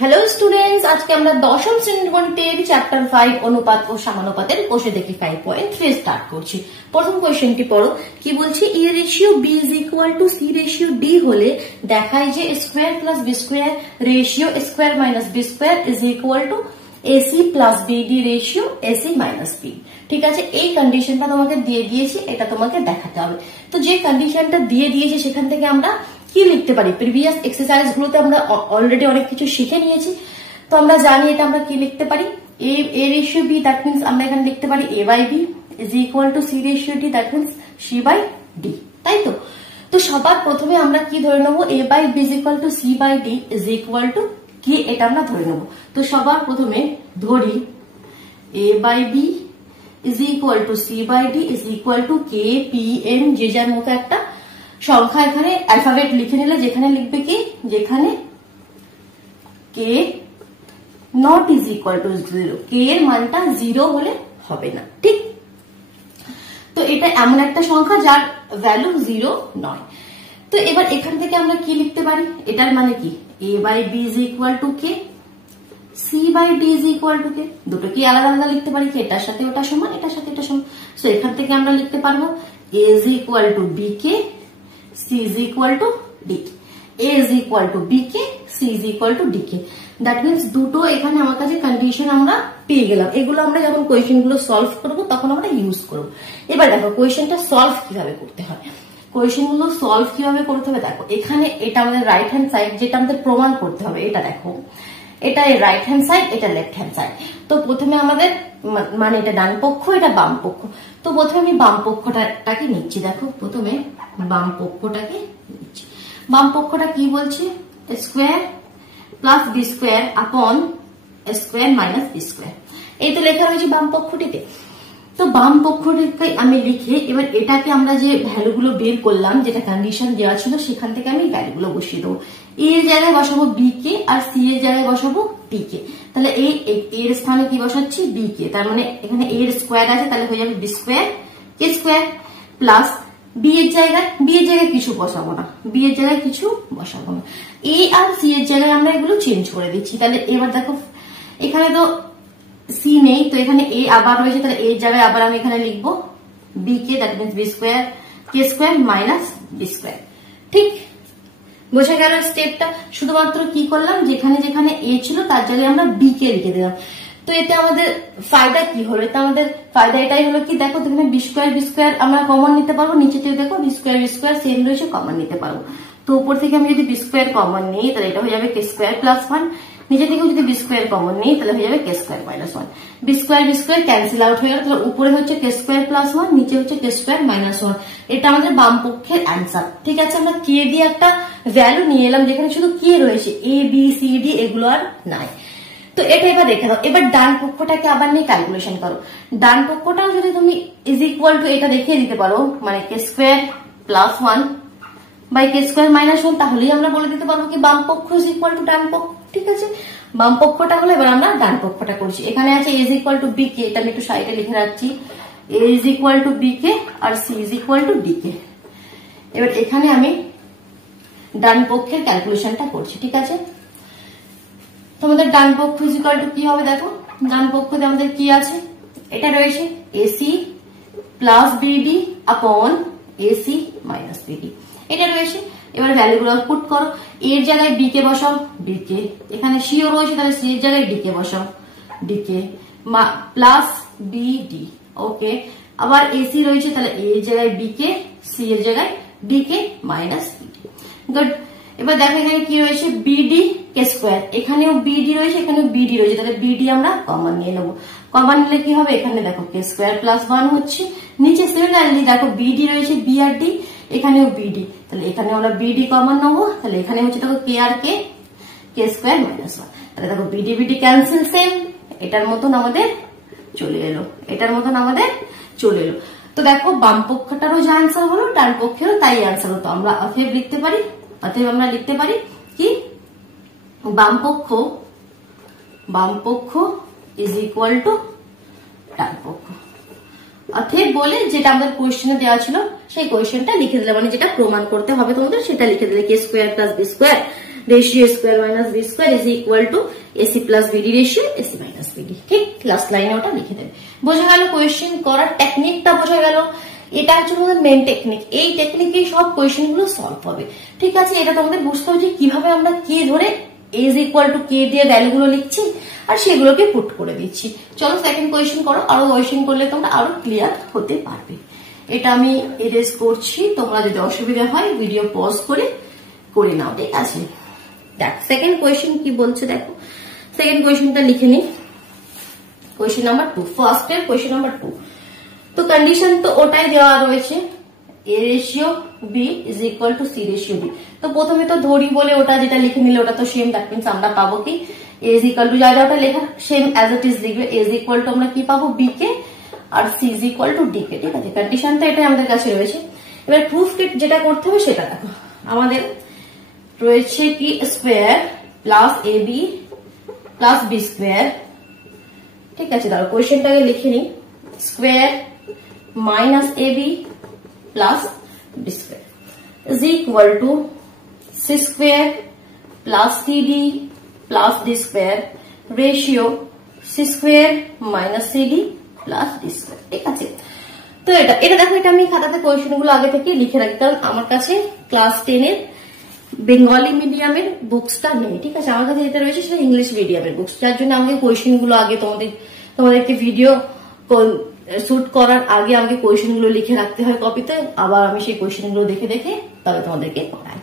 Hello students, আজকে আমরা দশম শ্রেণীর গণিতের চ্যাপ্টার 5 অনুপাত ও সমানুপাতের কোষে দেখি 5.3 স্টার্ট করছি। প্রথম কোয়েশ্চেনটি পড়ো। কি বলছে? A ratio B is equal to C ratio D হলে দেখায় যে square plus B square ratio square minus B square is equal to AC plus BD ratio AC minus B. ঠিক আছে, এই কন্ডিশনটা তোমাকে দিয়ে দিয়েছি, এটা তোমাকে দেখাতে হবে। তো যে কন্ডিশনটা দিয়ে দিয়েছি সেখান থেকে আমরা কি লিখতে পারি? প্রিভিয়াস এক্সারসাইজ গুলোতে আমরা অলরেডি অনেক কিছু শিখে নিয়েছি, তো আমরা জানি এটা আমরা কি লিখতে পারি। A ratio B, that means আমরা এখানে লিখতে পারি A by B is equal to C ratio D, that means C by D, তাই তো? তো সবার প্রথমে আমরা কি ধরে নেবো? A by B is equal to C by D is equal to কি, এটা আমরা ধরে নেবো। তো সবার প্রথমে ধরি A by B is equal to C by D is equal to K P N, যে যার মতো একটা সংখ্যা এখানে অ্যালফাবেট লিখে নিলে যেখানে লিখবে কি, যেখানে কে নট ইজ ইকুয়াল টু 0, কে এর মানটা 0 হলে হবে না, ঠিক? তো এটা এমন একটা সংখ্যা যার ভ্যালু 0 নয়। তো এবার এখান থেকে আমরা কি লিখতে পারি? এটার মানে কি, a by B is equal to k, c by D is equal to k. দুটো কি আলাদা আলাদা লিখতে পারি কি, এটার সাথে ওটা সমান, এটার সাথে এটা সমান। সো এখান থেকে আমরা লিখতে পারবো a is equal to b k, C is equal to D, A is equal to B K, C is equal to D K. That means দুটো এখানে আমার কাছে কন্ডিশন আমরা পেয়ে গেলাম। এগুলো আমরা যখন কোয়েশ্চেন গুলো সলভ করবো তখন আমরা ইউজ করবো। এবার দেখো কোয়েশ্চেনটা সলভ কিভাবে করতে হয়, কোয়েশ্চেন গুলো সলভ কিভাবে করতে হবে। দেখো এখানে এটা আমাদের রাইট হ্যান্ড সাইড, যেটা আমাদের প্রমাণ করতে হবে। এটা দেখো, এটা রাইট হ্যান্ড সাইড, এটা লেফট হ্যান্ড সাইড। তো প্রথমে আমাদের মানে এটা ডান পক্ষ, এটা বাম পক্ষ। তো প্রথমে আমি বাম পক্ষটাকে নিচ্ছি। দেখো প্রথমে বাম পক্ষটাকে নিচ্ছি। বাম পক্ষটা কি বলছে? স্কোয়ার প্লাস বি স্কোয়ার আপন স্কোয়ার মাইনাস বি স্কোয়ার, এই তো লেখা রয়েছে বাম পক্ষটিতে। তো বাম পক্ষটিকে আমি লিখে এবার এটাকে আমরা যে ভ্যালুগুলো বের করলাম, যেটা কন্ডিশন দেওয়া ছিল, সেখান থেকে আমি ভ্যালুগুলো বসিয়ে দেবো। এ এর জায়গায় বসাবো বি কে আর সি এর জায়গায় বসাবো ডি কে। তাহলে এর স্থানে কি বসাচ্ছি? বি কে। তার মানে এখানে এর স্কোয়ার আছে, তাহলে হয়ে যাবে বি স্কোয়ার কে স্কোয়ার প্লাস বি এর জায়গায় কিছু বসাবো না, বি এর জায়গায় কিছু বসাবো না। এ আর সি এর জায়গায় আমরা এগুলো চেঞ্জ করে দিচ্ছি। তাহলে এবার দেখো এখানে তো সি নেই, তো এখানে এ আবার রয়েছে, তাহলে এর জায়গায় আবার আমি এখানে লিখবো B K, that means B square K square minus B square. ঠিক বোঝা গেল স্টেপটা? শুধুমাত্র কি করলাম, যেখানে যেখানে এ ছিল তার জায়গায় আমরা বি কে লিখে দিলাম। তো এতে আমাদের ফায়দা কি হলো? এটা আমাদের ফায়দা এটাই হলো কি, দেখো এখানে বি স্কোয়ার আমরা কমন নিতে পারবো, নিচে থেকে দেখো বি স্কোয়ার সেম রয়েছে, কমন নিতে পারবো। তো উপর থেকে আমি যদি বি স্কোয়ার কমন নিই তাহলে এটা হয়ে যাবে কে স্কোয়ার প্লাস 1, নিচে থেকে যদি বি স্কোয়ার কমন নিই তাহলে হয়ে যাবে k square minus 1। B square cancel out হয়ে গেল, তাহলে উপরে হচ্ছে কে স্কোয়ার প্লাস 1, নিচে হচ্ছে কে স্কোয়ার মাইনাস 1। এটা আমাদের বাম পক্ষের অ্যান্সার। ঠিক আছে, আমরা কে দিয়ে একটা ভ্যালু নিয়ে এলাম যেখানে শুধু কে রয়েছে, এ বি সি ডি এগুলো আর নাই। তো এটা এবার দেখে দাও। এবার ডান পক্ষটাকে আবার নিয়ে ক্যালকুলেশন করো। ডান পক্ষটাও যদি তুমি ইজ ইকুয়াল টু এটা দেখিয়ে দিতে পারো, মানে k square plus 1 by k square minus 1, তাহলেই আমরা বলে দিতে পারবো কি বাম পক্ষ ইজ ইকুয়াল টু ডান পক্ষ। ঠিক আছে, বাম পক্ষটা হলো, এবার আমরা ডান পক্ষটা করছি। এখানে আছে is equal to b k, এটা আমি একটু সাইডে লিখে রাখছি, a is equal to b k আর c is equal to d k. এবার এখানে আমি ডান পক্ষের ক্যালকুলেশনটা করছি। ঠিক আছে, তোমাদের ডান পক্ষ ইজ ইকুয়াল টু কি হবে? দেখো ডান পক্ষতে আমাদের কি আছে, এটা রয়েছে এসি প্লাস বিডি আপন এসি মাইনাস বিডি, এটা রয়েছে। এবার ভ্যালুগুলো পুট করো। এর জায়গায় বি কে বসাও বি কে, এখানে সিও রয়েছে তাহলে সি এর জায়গায় ডি কে বসাও ডি কে প্লাস বিডি। ওকে, আবার এসি রয়েছে তাহলে এ এর জায়গায় বি কে, সি এর জায়গায় ডি কে মাইনাস বিডি। গুড। এবার দেখো এখানে কি রয়েছে, বিডি কে স্কোয়ার, এখানেও বিডি রয়েছে, এখানেও বিডি রয়েছে, তাহলে বিডি আমরা কমন নিয়ে নেবো। কমন নিলে কি হবে, এখানে দেখো কে স্কোয়ার প্লাস 1 হচ্ছে, নিচে সিমিলারলি দেখো বিডি রয়েছে বি আর ডি, এখানেও বিডি, তাহলে এখানে আমরা বিডি কমন নেবো, তাহলে এখানে হচ্ছে দেখো কে আর কে, কে স্কোয়ার মাইনাস 1, তাহলে দেখো বিডি বিডি ক্যান্সেল, সেম এটার মতন আমাদের চলে এলো, এটার মতন আমাদের চলে এলো। তো দেখো বাম পক্ষটারও যে আনসার হলো, ডান পক্ষেরও তাই আনসার হতো। আমরা অতএব লিখতে পারি, আমরা লিখতে পারি কি, বাম পক্ষ ইজ ইকুয়াল টু ডান পক্ষ। অতএব বলে যেটা আমাদের কোয়েশ্চেনে দেওয়া ছিল সেই কোয়েশ্চেনটা লিখে দিলে, মানে যেটা প্রমাণ করতে হবে তোমাদের সেটা লিখে দিলে, k square plus B square ratio square minus B square is equal to AC plus BD ratio AC minus bd. ঠিক, লাস্ট লাইনে ওটা লিখে দেবে। বোঝা গেল কোয়েশ্চেন করার টেকনিকটা, বোঝা গেল। এটা হচ্ছে আমাদের মেন টেকনিক, এই টেকনিকে সব কোয়েশ্চেন গুলো সলভ হবে। ঠিক আছে, এটা তোমাদের বুঝতে হবে যে কিভাবে আমরা কে ধরে ইজ ইকুয়াল টু কে দিয়ে ভ্যালু গুলো লিখছি আর সেগুলোকে পুট করে দিচ্ছি। চলো সেকেন্ড কোয়েশ্চেন করো, আরো কোয়েশ্চেন করলে তোমরা আরো ক্লিয়ার হতে পারবে। এটা আমি এরেজ করছি, তোমরা যদি অসুবিধা হয় ভিডিও পজ করে নাও। ঠিক আছে, দেখ সেকেন্ড কোয়েশ্চেন কি বলছে, দেখো সেকেন্ড কোয়েশ্চেনটা লিখে নিই। কোয়েশ্চেন নাম্বার 2, ফার্স্ট এর কোয়েশ্চেন নাম্বার 2। তো কন্ডিশন তো ওটাই দেওয়া রয়েছে, a ratio B is equal to C ratio b. তো প্রথমে তো ধরি বলে ওটা যেটা লিখে নিলে ওটা তো সেম, দ্যাট মিনস আমরা পাবো কি এ ইজ ইকুয়াল টু, যা যাটা লেখা সেম অ্যাজ ইট ইজ লিখবে। এ ইজ ইকুয়াল টু আমরা কি পাবো, বি কে, আর c is equal to d k. ঠিক আছে, কন্ডিশন তো এটাই আমাদের কাছে রয়েছে। এবার প্রুফ যেটা করতে হবে সেটা দেখো, আমাদের রয়েছে কি square plus A B plus B square. ঠিক আছে, তাহলে কোয়েশ্চেনটাকে লিখে নিই, square minus A B plus B square is equal to C square plus C D plus D square ratio C square minus C D plus D square. ঠিক আছে, তো এটা দেখো, এটা আমি খাতাতে কোয়েশ্চেন গুলো আগে থেকে লিখে রাখি, কারণ আমার কাছে ক্লাস 10 এর বেঙ্গলি মিডিয়ামের বুকসটা নেই। ঠিক আছে, আমার কাছে যেটা রয়েছে সেটা ইংলিশ মিডিয়ামের বুকস, যার জন্য আমাকে কোয়েশ্চেন গুলো আগে তোমাদেরকে ভিডিও শুট করার আগে আমাকে কোয়েশ্চেন গুলো লিখে রাখতে হয় কপিতে, আবার আমি সেই কোয়েশ্চেন গুলো দেখে দেখে তবে তোমাদেরকে পড়াই।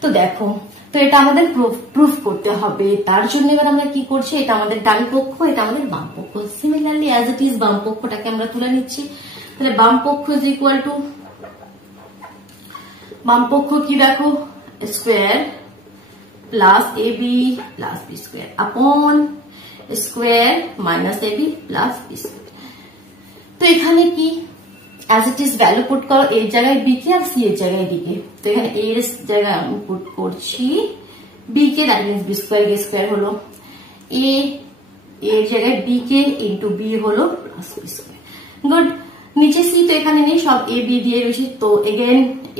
তো দেখো, তো এটা আমাদের প্রুফ করতে হবে। তার জন্য এবার আমরা কি করছি, এটা আমাদের ডান পক্ষ, এটা আমাদের বাম পক্ষ। সিমিলারলি অ্যাজ ইট ইজ বাম পক্ষটাকে আমরা তুলে নিচ্ছি। তাহলে বাম পক্ষ ইজ ইকুয়াল টু, বাম পক্ষ কি দেখো, square plus A B plus B square আপন square minus A B plus B square. তো এখানে কি as it is value put করো, এর জায়গায় বি কে আর সি এর জায়গায় ডি কে। তো এখানে এর জায়গায় আমি পুট করছি B K, that means B square K square হলো, এর জায়গায় বি কে ইন্টু বি হলো প্লাস বি স্কোয়ার। গুড, নিচে সি তো এখানে নেই, সব এ বি দিয়ে রয়েছে। তো এগেন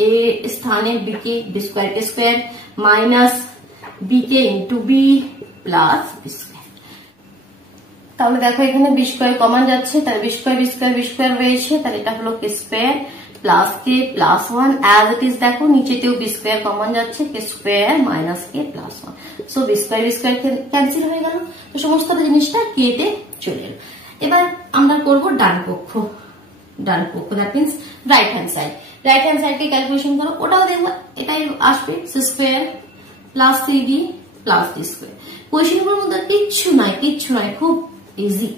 এ স্থানে বি কে, বি স্কোয়ার কে স্কোয়ার মাইনাস বি কে into b plus B square. তাহলে দেখো এখানে বি স্কোয়ার কমন যাচ্ছে, তাহলে বি স্কোয়ার রয়েছে, তাহলে এটা হলো k square plus k plus 1 as it is. দেখো নিচেতেও বি স্কোয়ার কমন যাচ্ছে, k square minus k plus 1। So b square cancel হয়ে গেল, তো সমস্ত জিনিসটা কে তে চলে এলো। এবার আমরা করব ডান পক্ষ, that means right hand side. Right hand side কে ক্যালকুলেশন করো, ওটাও দেখবো এটাই আসবে, c square plus C D plus D square. কোয়েশ্চেনগুলোর মধ্যে কিচ্ছু নাই, খুব ইজি।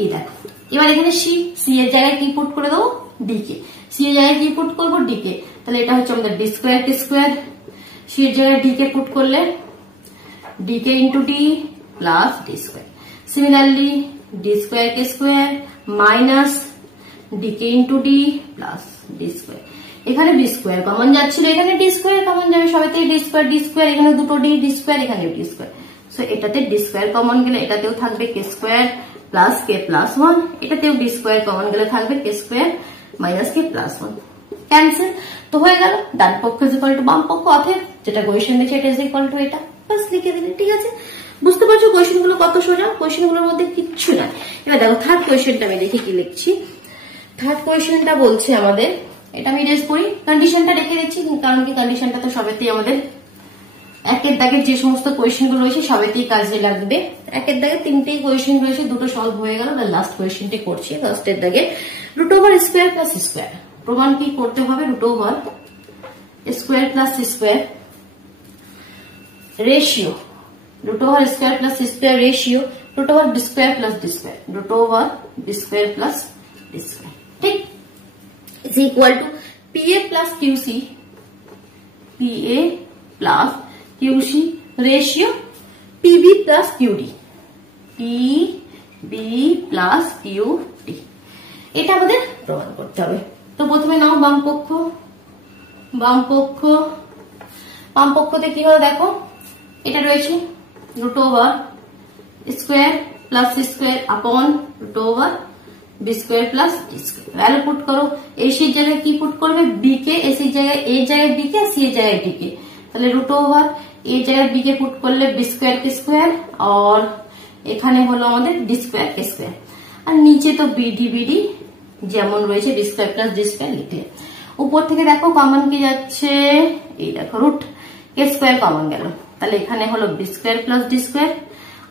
এই দেখো, এবার এখানে সি এর জায়গায় কি পুট করে দেবো, ডি কে। সি এর জায়গায় কি পুট করবো, ডি কে। তাহলে এটা হচ্ছে আমাদের ডি স্কোয়ার কে স্কোয়ার, সি এর জায়গায় ডি কে পুট করলে d k into d plus D square. Similarly d square কে square minus d k into d plus D square. এখানে বি স্কোয়ার কমন যাচ্ছিল, এখানে ডি স্কোয়ার কমন যাবে, সবাইতে D square, এখানে দুটো D square, এখানে D square. So এটাতে D square common গেলে এটাতেও থাকবে কে স্কোয়ার প্লাস কে প্লাস 1, এটাতেও ডি স্কোয়ার কমন গেলে থাকবে কে square minus k plus 1। Cancel তো হয়ে গেল, ডান পক্ষ ইজ ইকুয়াল টু বাম পক্ষ, অতএব যেটা কোয়েশ্চেন দিয়েছে এটা ইজ ইকুয়াল টু এটা, বাস লিখে দিলে। ঠিক আছে, বুঝতে পারছো কোয়েশ্চেন গুলো কত সোজা, কোয়েশ্চেন গুলোর মধ্যে কিচ্ছু না। এবার দেখো থার্ড কোয়েশ্চেনটা আমি দেখি কি লিখছি। থার্ড কোয়েশ্চেনটা বলছে আমাদের, এটা আমি রেজ করি, কন্ডিশনটা রেখে দিচ্ছি, কারণ কি কন্ডিশনটা তো সবেতেই আমাদের একের দাগের যে সমস্ত কোয়েশ্চেন গুলো রয়েছে সবেতেই কাজে লাগবে। একের দাগে তিনটেই কোয়েশ্চেন রয়েছে, দুটো সলভ হয়ে গেল, লাস্ট কোয়েশ্চেনটি করছি। ফার্স্টের দাগে root over square plus square, প্রমাণ কি করতে হবে, root over square plus square ratio, root over square plus square ratio root over D square plus D square, root over D square plus D square. ঠিক, is equal to PA plus QC, PA plus QC ratio PB plus QD, PB plus QD। এটা আমাদের প্রমাণ করতে হবে। তো প্রথমে নাও বাম পক্ষতে কি হলো দেখো, এটা রয়েছে root over square plus square upon root over B square plus D square. Value put করো, এসির জায়গায় কি পুট করবে, বি কে, এসির জায়গায় এর জায়গায় বি কে, সি এর জায়গায় ডি কে। তাহলে রুট ওভার এই জায়গায় বি কে পুট করলে বি স্কোয়ার কে স্কোয়ার, আর এখানে হলো আমাদের ডি স্কোয়ার কে স্কোয়ার, আর নিচে তো বিডি যেমন রয়েছে D square plus D square লিখলে। উপর থেকে দেখো কমন কি যাচ্ছে, এই দেখো রুট কে স্কোয়ার কমন গেল, তাহলে এখানে হলো b square plus D square,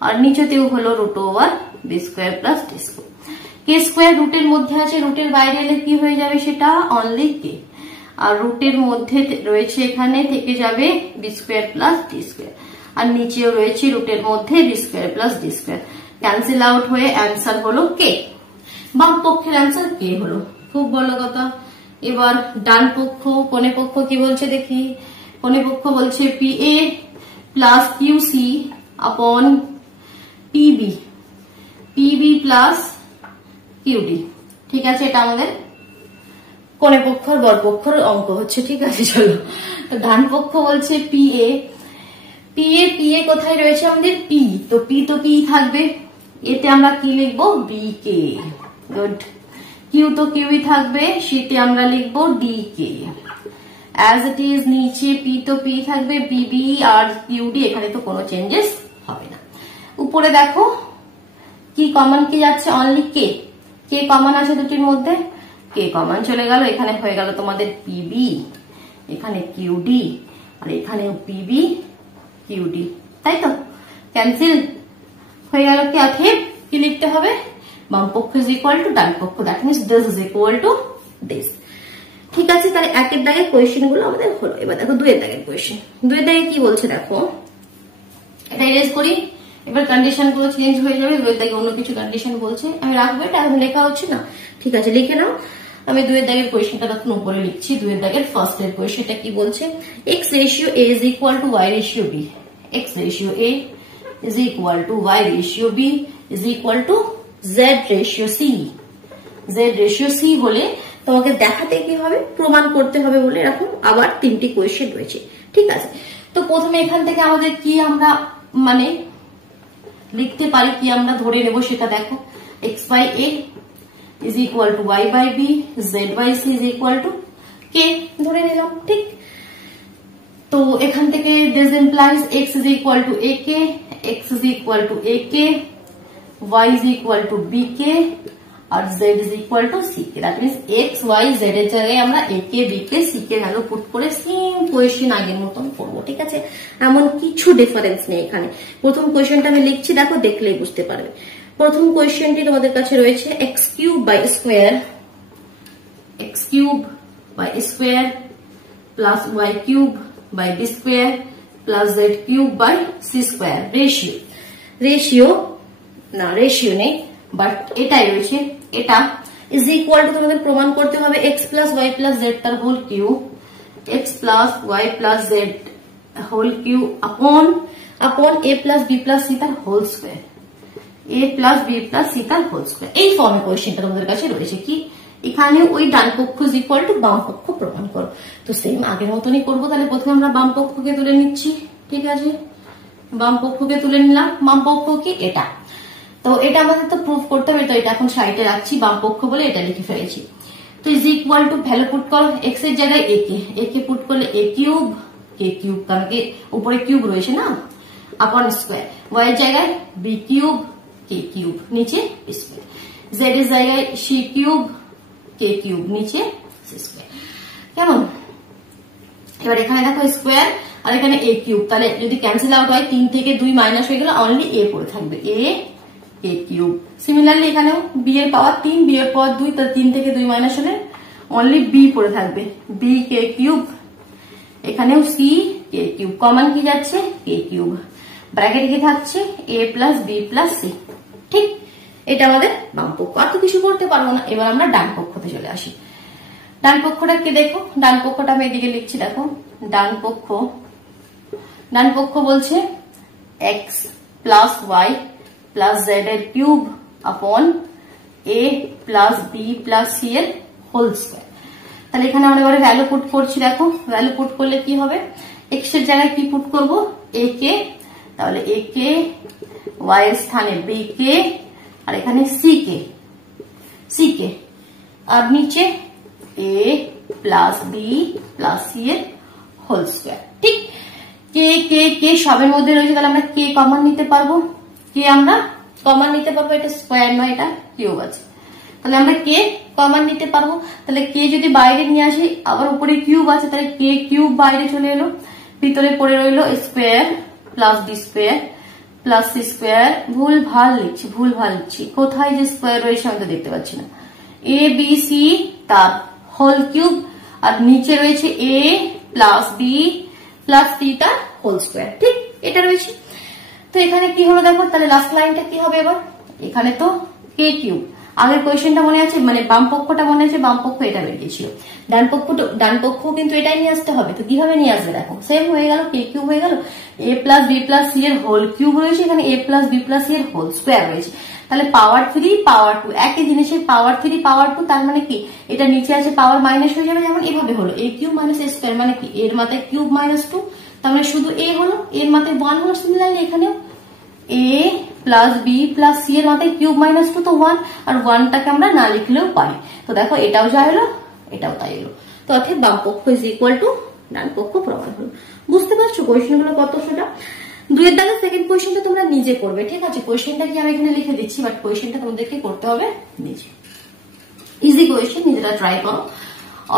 আর নিচেতেও হলো root over B square plus D square. কে স্কোয়ার রুটের মধ্যে আছে, রুটের বাইরে এলে কি হয়ে যাবে সেটা অনলি কে, আর রুটের মধ্যে রয়েছে এখানে থেকে যাবে b square plus D square, আর নিচেও রয়েছে রুটের মধ্যে b square plus D square, cancel out হয়ে অ্যান্সার হলো কে। বাম পক্ষের অ্যান্সার কে হলো, খুব ভালো কথা। এবার ডান পক্ষ, কোণে পক্ষ কি বলছে দেখি, কোণে পক্ষ বলছে P A plus Q C upon P B, P B plus Q D. ঠিক আছে, এটা আমাদের কোণে পক্ষ আর বর পক্ষর অঙ্ক হচ্ছে। ঠিক আছে, চলো। তো ডান পক্ষ বলছে পি এ, পি এ কোথায় রয়েছে আমাদের পি, তো পি থাকবে, এতে আমরা কি লিখবো বি কে, গুড। কিউ তো কিউই থাকবে, সেতে আমরা লিখবো D K as it is. নিচে পি তো পি থাকবে, বিবি আর কিউডি, এখানে তো কোনো চেঞ্জেস হবে না। উপরে দেখো কি কমন কি যাচ্ছে, অনলি কে, কে কমন আছে দুটির মধ্যে, কে কমন চলে গেল, এখানে হয়ে গেল তোমাদের পিবি, এখানে কিউডি, আর এখানেও পিবি কিউডি, তাই তো ক্যান্সেল হয়ে গেল। কি অতএব কি লিখতে হবে, বাম পক্ষ ইজ ইকুয়াল টু ডান পক্ষ, that means this is equal to this. ঠিক আছে, তাহলে একের দাগের কোয়েশ্চেন গুলো আমাদের হলো। এবার দেখো দুয়ের দাগের কোয়েশ্চেন, দুয়ের দাগে কি বলছে দেখো, এটা ইরেজ করি, এবার কন্ডিশন গুলো চেঞ্জ হয়ে যাবে, দুয়ের দাগে অন্য কিছু কন্ডিশন বলছে, আমি রাখবো, এটা এখন লেখা হচ্ছে না। ঠিক আছে, লিখে নাও। আমি দুয়ের দাগের কোয়েশ্চেনটা তখন উপরে লিখছি। দুয়ের দাগের ফার্স্ট এর কোয়েশ্চেনটা কি বলছে, X ratio A is equal to Y ratio B, X ratio A is equal to Y ratio B is equal to Z ratio C. Z ratio C হলে তোমাকে দেখাতে কি হবে, প্রমাণ করতে হবে বলে এরকম আবার তিনটি কোয়েশ্চেন রয়েছে। ঠিক আছে, তো প্রথমে এখান থেকে আমাদের কি আমরা মানে লিখতে পারি, কি আমরা ধরে নেব সেটা দেখো। X by a is equal to y by b, z by c is equal to k ধরে নিলাম। ঠিক, তো এখান থেকে this implies x is equal to a k, x is equal to a k, y is equal to b k, আর z is equal to c k. That means x y z এর জায়গায় আমরা a k b k c k value put করে same question আগের মতন করবো। ঠিক আছে, এমন কিছু ডিফারেন্স নেই এখানে। প্রথম কোয়েশ্চেনটা আমি লিখছি, দেখো দেখলেই বুঝতে পারবে। প্রথম কোয়েশ্চেনটি তোমাদের কাছে রয়েছে X cube by square, X cube by square plus Y cube by B square plus Z cube by C square. Ratio, ratio না, রেশিও নেই, বাট এটাই রয়েছে। এটা ইজ ইকুয়াল টু তোমাদের প্রমাণ করতে হবে x plus Y plus z তার whole cube, x plus Y plus z whole cube আপন আপন এ প্লাস বি প্লাস সি তার whole square, a plus B plus c তার হোল স্কোয়ার। এই ফর্মে কোয়েশ্চেনটা তোমাদের কাছে রয়েছে। কি এখানে ওই ডান পক্ষ ইজ ইকুয়াল টু বাম পক্ষ প্রমাণ করো, তো সেম আগের মতনই করবো। তাহলে প্রথমে আমরা বাম পক্ষকে তুলে নিচ্ছি। ঠিক আছে, বাম পক্ষকে তুলে নিলাম। বাম পক্ষ কি এটা, তো এটা আমাদের তো প্রুফ করতে হবে, তো এটা এখন সাইডে রাখছি, বাম পক্ষ বলে এটা লিখে ফেলেছি। তো is equal to value put করো, এক্স এর জায়গায় এ কে পুট করলে এ কিউব, কে কিউব কারণ কি উপরে কিউব রয়েছে না, আপন স্কোয়ার, ওয়াই এর জায়গায় বি কিউব কে কিউব নিচে বি স্কোয়ার, জেড এর জায়গায় সি কিউব কে কিউব নিচে সি স্কোয়ার। কেমন, এবার এখানে দেখো স্কোয়ার আর এখানে এ কিউব, তাহলে যদি ক্যান্সেল আউট হয় 3 থেকে 2 মাইনাস হয়ে গেলে অনলি এ পড়ে থাকবে, এ কে কিউব। সিমিলারলি এখানেও বি এর পাওয়ার 3, বি এর পাওয়ার 2, তাহলে 3 থেকে 2 মাইনাস হলে অনলি বি পড়ে থাকবে, বি কে কিউব। এখানেও সি কে কিউব, কমন কি যাচ্ছে কে কিউব, ব্র্যাকেট কি থাকছে এ প্লাস বি প্লাস সি। ঠিক, এটা আমাদের বাম পক্ষ, আর তো কিছু করতে পারবো না। এবার আমরা ডান পক্ষতে চলে আসি। ডান পক্ষটা কি দেখো, ডান পক্ষটা আমি এদিকে লিখছি, দেখো ডান পক্ষ বলছে X plus Y plus Z এর কিউব আপন এ প্লাস বি প্লাস সি এর হোল স্কোয়ার। তাহলে এখানে আমরা এবারে ভ্যালু পুট করছি। দেখো ভ্যালু পুট করলে কি হবে, এক্স এর জায়গায় কি পুট করব এ কে, তাহলে এ কে, ওয়াই এর স্থানে বি কে, আর এখানে সি কে, আর নিচে এ প্লাস বি প্লাস সি এর হোল স্কোয়ার। ঠিক, কে কে কে সবের মধ্যে রয়েছে, তাহলে আমরা কে কমন নিতে পারবো, কে আমরা কমন নিতে পারবো, এটা স্কোয়ার নয় এটা কিউব আছে, তাহলে আমরা কে কমন নিতে পারবো। তাহলে কে যদি বাইরে নিয়ে আসি, আবার উপরে কিউব আছে, তাহলে কে কিউব বাইরে চলে এলো, ভিতরে পড়ে রইলো square plus B square plus C square. ভুল ভাল লিখছি, কোথায় যে স্কোয়ার রয়েছে আমি তো দেখতে পাচ্ছি না। এ বি সি তার হোল কিউব, আর নিচে রয়েছে এ প্লাস বি প্লাস সি তার হোল স্কোয়ার, ঠিক এটা রয়েছে। তো এখানে কি হলো দেখো, তাহলে লাস্ট লাইনটা কি হবে এবার, এখানে তো কে কিউব, আগের কোয়েশ্চেনটা মনে আছে, মানে বাম পক্ষটা মনে আছে, বাম পক্ষ এটা বেরিয়েছিল, ডান পক্ষ কিন্তু এটাই নিয়ে আসতে হবে। তো কিভাবে নিয়ে আসবে দেখো, সেম হয়ে গেল, কে কিউব হয়ে গেল, এ প্লাস বি প্লাস সি এর হোল কিউব রয়েছে, এখানে এ প্লাস বি প্লাস সি এর হোল স্কোয়ার রয়েছে, তাহলে পাওয়ার 3 পাওয়ার 2 একই জিনিসের পাওয়ার 3 পাওয়ার 2, তার মানে কি এটা নিচে আছে পাওয়ার মাইনাস হয়ে যাবে, যেমন এভাবে হলো এ কিউব মাইনাস এ স্কোয়ার, মানে কি এর মাথায় কিউব মাইনাস 2, তার মানে শুধু এ হলো, এর মাথায় 1 হলো, সিমিলারলি এখানেও এ প্লাস বি প্লাস সি এর মাথায় কিউব মাইনাস 2 তো 1, আর 1টাকে আমরা না লিখলেও পারি। তো দেখো এটাও যা এলো এটাও তাই এলো, তো অর্থাৎ বাম পক্ষ ইজ ইকুয়াল টু ডান পক্ষ প্রমাণ হলো। বুঝতে পারছো কোয়েশ্চেন গুলো কত? সেটা 2 এর দাগে সেকেন্ড কোয়েশ্চেনটা তোমরা নিজে করবে, ঠিক আছে? কোয়েশ্চেনটা কি আমি এখানে লিখে দিচ্ছি, বাট কোয়েশ্চেনটা তোমাদেরকে করতে হবে নিজে। ইজি কোয়েশ্চেন, নিজেরা ট্রাই করো,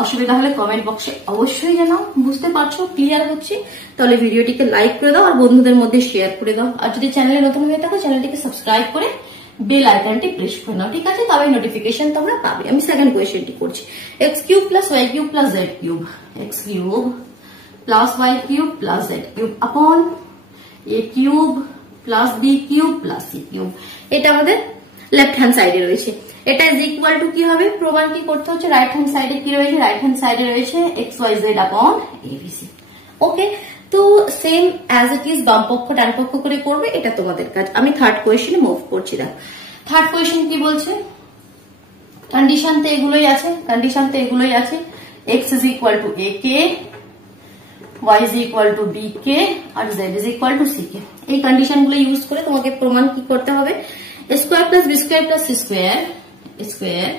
অসুবিধা হলে কমেন্ট বক্সে অবশ্যই জানাও। বুঝতে পারছো, ক্লিয়ার হচ্ছে? তাহলে ভিডিওটিকে লাইক করে দাও আর বন্ধুদের মধ্যে শেয়ার করে দাও, আর যদি চ্যানেলে নতুন হয়ে থাকো চ্যানেলটিকে সাবস্ক্রাইব করে বেল আইকনটি প্রেস করে নাও, ঠিক আছে? তবে নোটিফিকেশন তোমরা পাবে। আমি সেকেন্ড কোয়েশ্চেনটি করছি, x cube plus Y cube plus Z cube, x cube plus Y cube plus Z cube আপন a cube plus b cube plus c cube. এটা আমাদের লেফট হ্যান্ড সাইডে রয়েছে, এটা ইজ ইকুয়াল টু কি হবে, প্রমাণ কি করতে হচ্ছে, রাইট হ্যান্ড সাইডে কি রয়েছে, রাইট হ্যান্ড সাইডে রয়েছে এক্স ওয়াই জেড আপন এবিসি। ওকে, তো সেম অ্যাজ ইট ইজ বাম পক্ষ ডান পক্ষ করে করবে, এটা তোমাদের কাজ। আমি থার্ড কোয়েশ্চেনে মুভ করছি। দেখো থার্ড কোয়েশ্চেন কি বলছে, কন্ডিশন তো এগুলোই আছে, x is equal to a k, y is equal to bk আর z is equal to ck। এই কন্ডিশন গুলো ইউজ করে তোমাকে প্রমাণ কি করতে হবে, square plus B square plus C square, square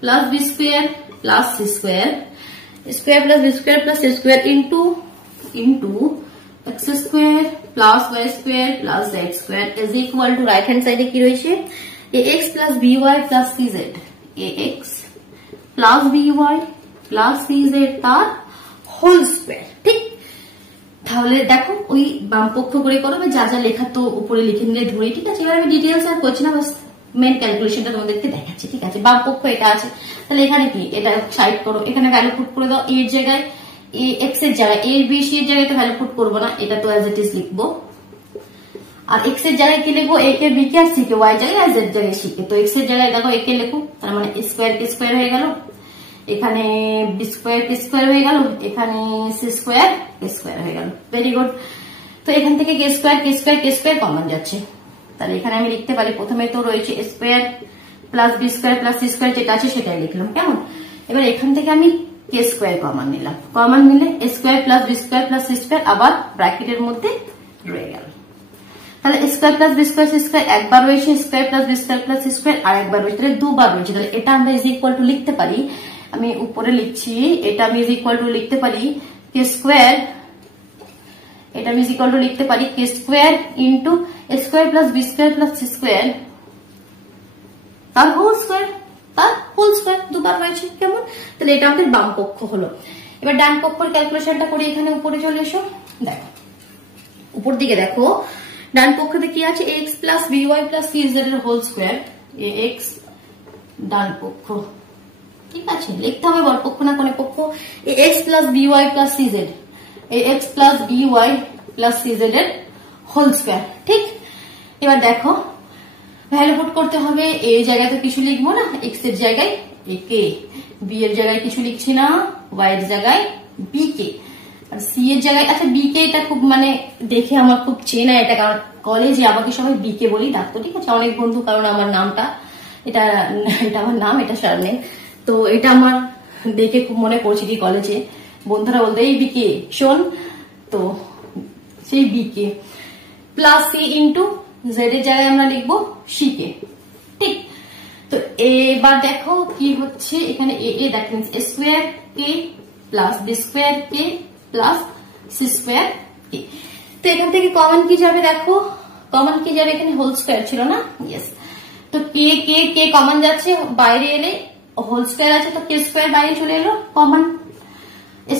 plus B square plus C square, square plus B square plus C square into x square plus y square plus z square is equal to right hand সাইডে কি রয়েছে, এ x plus b y plus c z, a x plus b y plus c z তার whole square. ঠিক, তাহলে দেখো ওই বাম পক্ষ করে করো, যা যা লেখা তো উপরে লিখে নিলে ধরে, ঠিক আছে? এবার আমি ডিটেলস আর করছি না, বাস মেন ক্যালকুলেশনটা তোমাদেরকে দেখাচ্ছি, ঠিক আছে? বাম পক্ষ এটা আছে, তাহলে এখানে কি এটা সাইড করো, এখানে ভ্যালু পুট করে দাও, এর জায়গায় এ এক্স এর জায়গায়, এ বি সি এর জায়গায় তো ভ্যালু পুট করবো না, এটা তো অ্যাজ ইট ইজ লিখবো, আর এক্স এর জায়গায় কি লিখবো, এ কে বি কে আর সি কে, ওয়াই জায়গায় আর জেড জায়গায় সি কে। তো এক্স এর জায়গায় দেখো এ কে লেখো, তার মানে স্কোয়ার কে স্কোয়ার হয়ে গেল, এখানে বি স্কোয়ার কে স্কোয়ার হয়ে গেল, এখানে সি স্কোয়ার কে স্কোয়ার হয়ে গেল। Very good. তো এখান থেকে কে স্কোয়ার কমন যাচ্ছে, তাহলে এখানে আমি লিখতে পারি, প্রথমে তো রয়েছে square plus B square plus C square, যেটা আছে সেটাই লিখলাম, কেমন? এবার এখান থেকে আমি কে স্কোয়ার কমন নিলাম, কমন নিলে square plus B square plus C square আবার ব্র্যাকেটের মধ্যে রয়ে গেল, তাহলে square plus B square c square একবার রয়েছে, square plus B square plus C square আর একবার রয়েছে, তাহলে দুবার রয়েছে। তাহলে এটা আমরা ইজ ইকুয়াল টু লিখতে পারি, আমি উপরে লিখছি, এটা আমি ইজ ইকুয়াল টু লিখতে পারি কে স্কোয়ার, এটা আমি ইজ ইকুয়াল টু লিখতে পারি k square into square plus B square plus C square তার হোল স্কোয়ার, দুবার হয়েছে, কেমন? তাহলে এটা আমাদের বাম পক্ষ হলো। এবার ডান পক্ষের ক্যালকুলেশনটা করি, এখানে উপরে চলে এসো, দেখো উপর দিকে দেখো, ডান পক্ষতে কি আছে, x plus b y plus c z এর হোল স্কোয়ার, এ এক্স ডান পক্ষ, ঠিক আছে? লিখতে হবে বল পক্ষ না কোন পক্ষ, a x plus b y plus c z, a x plus b y plus c z এর হোল স্কোয়ার। ঠিক, এবার দেখো ভ্যালু পুট করতে হবে, এই জায়গায় তো কিছু লিখবো না, এক্স এর জায়গায় এ কে, বি এর জায়গায় কিছু লিখছি না, ওয়াই এর জায়গায় বি কে, আর সি এর জায়গায়, আচ্ছা বি কে এটা খুব মানে দেখে আমার খুব চেনা, এটা কারণ কলেজে আমাকে সবাই বি কে বলেই ডাকতো, ঠিক আছে? অনেক বন্ধু, কারণ আমার নামটা এটা আমার নাম, এটা সারনেম, তো এটা আমার দেখে খুব মনে পড়ছে কি কলেজে বন্ধুরা বলতো এই বিকে শোন, তো সেই বিকে প্লাস সি ইন্টু জেড এর জায়গায় আমরা লিখবো সি কে। ঠিক, তো এবার দেখো কি হচ্ছে, এখানে a that means square k plus B square k plus C square k. তো এখান থেকে কমন কি যাবে দেখো, কমন কি যাবে, এখানে হোল স্কোয়ার ছিল না, ইয়েস। তো কে কে কে কমন যাচ্ছে, বাইরে এলে হোল স্কোয়ার আছে, তো কে স্কোয়ার বাইরে চলে এলো common,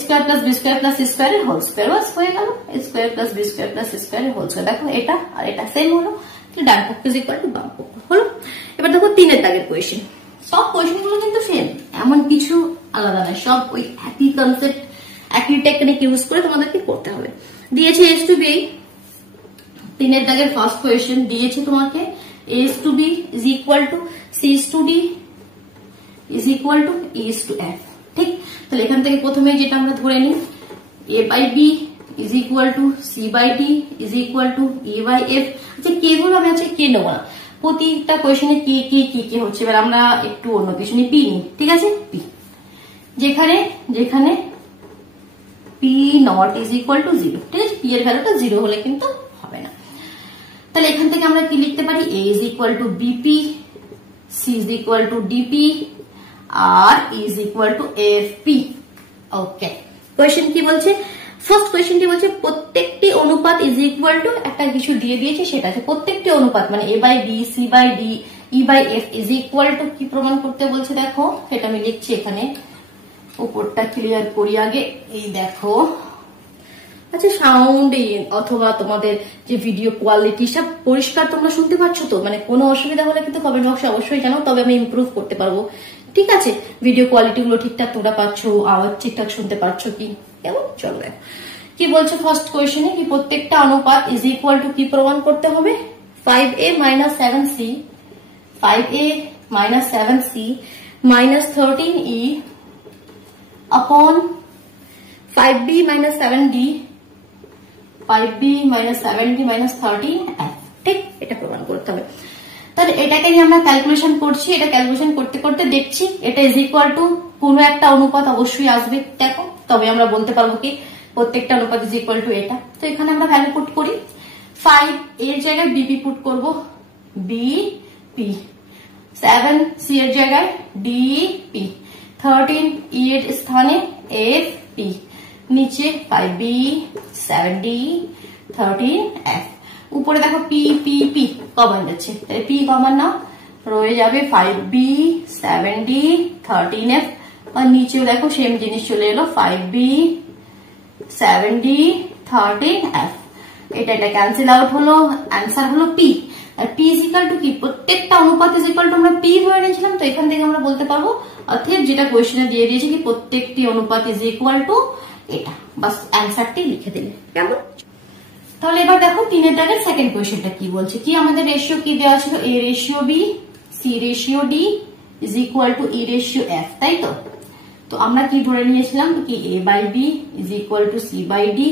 square plus B square plus C square এর হোল স্কোয়ার, বাস হয়ে গেল square plus B square plus C square এর হোল স্কোয়ার। দেখো এটা আর এটা সেম হলো, ডান পক্ষ ইজ ইকুয়াল টু বাম পক্ষ হলো। এবার দেখো 3 এর দাগের কোয়েশ্চেন, সব কোয়েশ্চেন গুলো কিন্তু সেম, এমন কিছু আলাদা নয়, সব ওই একই কনসেপ্ট একই টেকনিক ইউজ করে তোমাদেরকে করতে হবে। দিয়েছে এস টু বি, 3 এর দাগের ফার্স্ট কোয়েশ্চেন দিয়েছে তোমাকে as to b is equal to c is to d is equal to e is to f. ঠিক, তাহলে এখান থেকে প্রথমে যেটা আমরা ধরে নিই, a by B is equal to C by D is equal to e by f. আচ্ছা কে গুলো আমি আজকে কে নেবো না, প্রতিটা কোয়েশনে কে কে কি কি হচ্ছে, এবার আমরা একটু অন্য কিছু নিই, পি নিই, ঠিক আছে, পি যেখানে যেখানে P not is equal two 0, ঠিক আছে, পি এর ভ্যালুটা 0 হলে কিন্তু হবে না। তাহলে এখান থেকে আমরা কি লিখতে পারি, a is equal to bp, c is equal to dp, আর is equal to fp. Okay, question কি বলছে, ফার্স্ট কোয়েশ্চেনটি বলছে প্রত্যেকটি অনুপাত ইজ ইকুয়াল টু একটা কিছু দিয়ে দিয়েছে, সেটা আছে প্রত্যেকটি অনুপাত মানে a by b, c by d, e by f is equal to কি প্রমাণ করতে বলছে দেখো, সেটা আমি লিখছি এখানে, উপরটা ক্লিয়ার করি আগে, এই দেখো। আচ্ছা সাউন্ড অথবা তোমাদের যে ভিডিও কোয়ালিটি সব পরিষ্কার তোমরা শুনতে পাচ্ছ তো, মানে কোনো অসুবিধা হলে কিন্তু কমেন্ট বক্সে অবশ্যই জানাও, তবে আমি ইমপ্রুভ করতে পারবো, ঠিক আছে। ভিডিও কোয়ালিটি গুলো ঠিকঠাক তোমরা পাচ্ছ, আওয়াজ ঠিকঠাক শুনতে পাচ্ছ কি, কেমন, চলো দেখো কি বলছে ফার্স্ট কোয়েশ্চেনে, কি প্রত্যেকটা অনুপাত ইজ ইকুয়াল টু কি প্রমাণ করতে হবে, 5a minus 7c 5a minus 7c minus 13e upon 5b minus 7d 5b minus 7d minus 13f, ঠিক, এটা প্রমাণ করতে হবে। তাহলে এটাকে নিয়ে আমরা ক্যালকুলেশন করছি, এটা ক্যালকুলেশন করতে করতে দেখছি এটা ইজ ইকুয়াল টু কোন একটা অনুপাত অবশ্যই আসবে দেখো, তবে আমরা বলতে পারবো কি প্রত্যেকটা অনুপাত ইজ ইকুয়াল টু এটা। তো এখানে আমরা ভ্যালু পুট করি, 5 এর জায়গায় বিপি পুট করব, বিপি, 7 সি এর জায়গায় ডিপি, 13 ই এর স্থানে এফ পি, নিচে 5b 7d 13f, উপরে দেখো পি পি পি কমন যাচ্ছে, তাহলে পি কমন নাও, রয়ে যাবে 5b 7d 13f, আর নিচেও দেখো সেম জিনিস চলে এলো 5b 7d 13f, এটা ক্যান্সেল আউট হলো, অ্যান্সার হলো পি। আর পি ইজ ইকুয়াল টু কি, প্রত্যেকটা অনুপাত ইজ ইকুয়াল টু আমরা পি ধরে নিয়েছিলাম, তো এখান থেকে আমরা বলতে পারবো অর্থাৎ যেটা কোয়েশ্চেনে দিয়ে দিয়েছে কি প্রত্যেকটি অনুপাত ইজ ইকুয়াল টু এটা, বাস অ্যান্সারটি লিখে দিলে, কেমন। তাহলে এবার দেখো 3 এর দাগের সেকেন্ড কোয়েশ্চেনটা কি বলছে, কি আমাদের রেশিও কি দেওয়া ছিল, a ratio b c ratio d is equal to e ratio f, তাই তো। তো আমরা কি ধরে নিয়েছিলাম কি a by B is equal to C by D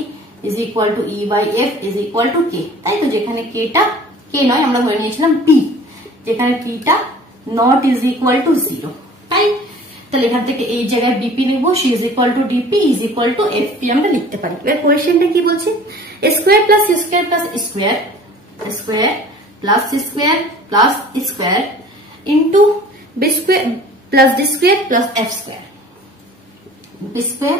is equal to e by f is equal to k, তাই তো, যেখানে কেটা কে নয় আমরা ধরে নিয়েছিলাম পি, যেখানে পিটা নট ইজ ইকুয়াল টু 0, তাই। তাহলে এখান থেকে এই জায়গায় বিপি লিখবো, c is equal to dp is equal to fp আমরা লিখতে পারি। এবার কোয়েশ্চেনটা কি বলছে, square plus C square plus square square plus C square plus square into b square plus D square plus f square, b square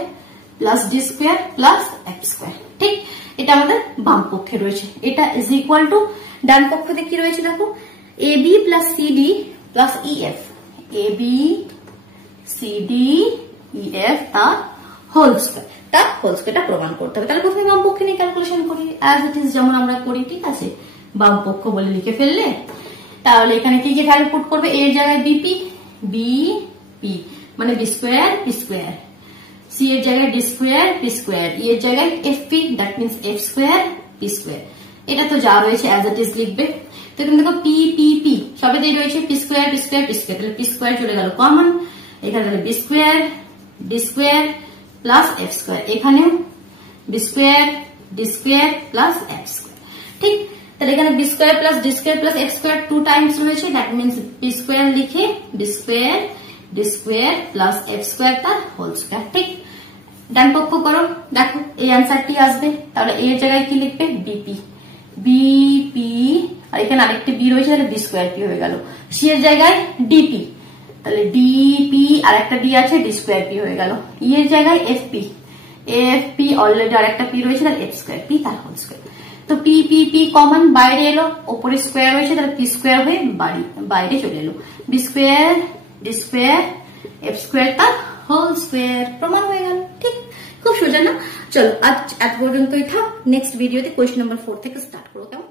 plus D square plus f square, ঠিক। এটা আমাদের বাম পক্ষে রয়েছে, এটা ইজ ইকুয়াল টু ডান পক্ষে কি রয়েছে দেখো, a B plus C D plus e f, a b c d e f তার হোল স্কোয়ারটা প্রমাণ করতে হবে। তাহলে প্রথমে বাম পক্ষে নিয়ে ক্যালকুলেশন করি, অ্যাজ ইট ইজ যেমন আমরা করি, ঠিক আছে, বাম পক্ষ বলে লিখে ফেললে। তাহলে এখানে কি কি ভ্যালু পুট করবে, এর জায়গায় বিপি বিপি মানে b square p square, c এর জায়গায় d square p square, e এর জায়গায় f p that means f square p square, এটা তো যা রয়েছে অ্যাজ ইট ইজ লিখবে। তো এখানে দেখো পি পি পি সবে দিয়ে রয়েছে p square p square p square, তাহলে পি স্কোয়ার চলে গেল কমন, এখানে তাহলে b square d square plus f square, এখানেও b square d square plus f square, ঠিক। তাহলে এখানে b square plus D square plus f square 2 times রয়েছে, দ্যাট মিনস বি স্কোয়ার লিখে b square d square plus f square তার whole square, ঠিক। ডান পক্ষ করো, দেখো এই অ্যান্সারটি আসবে। তাহলে এর জায়গায় কি লিখবে, বিপি বিপি, আর এখানে আরেকটি বি রয়েছে, তাহলে বি স্কোয়ার পি হয়ে গেল, সি এর জায়গায় ডিপি, তাহলে ডিপি আর একটা ডি আছে ডি স্কোয়ার পি হয়ে গেল, ই এর জায়গায় এফপি এফপি অলরেডি আর একটা পি রয়েছে, তাহলে এফ স্কোয়ার পি তার হোল স্কোয়ার। তো পি পি পি কমন বাইরে এলো, ওপরে স্কোয়ার হয়েছে তাহলে পি স্কোয়ার হয়ে বাইরে চলে এলো, b square d square f square তার হোল স্কোয়ার, প্রমাণ হয়ে গেল। ঠিক, খুব সোজা না? চলো আজ এত পর্যন্তই থাক, নেক্সট ভিডিওতে কোয়েশ্চেন নাম্বার 4 থেকে স্টার্ট করো, কেমন?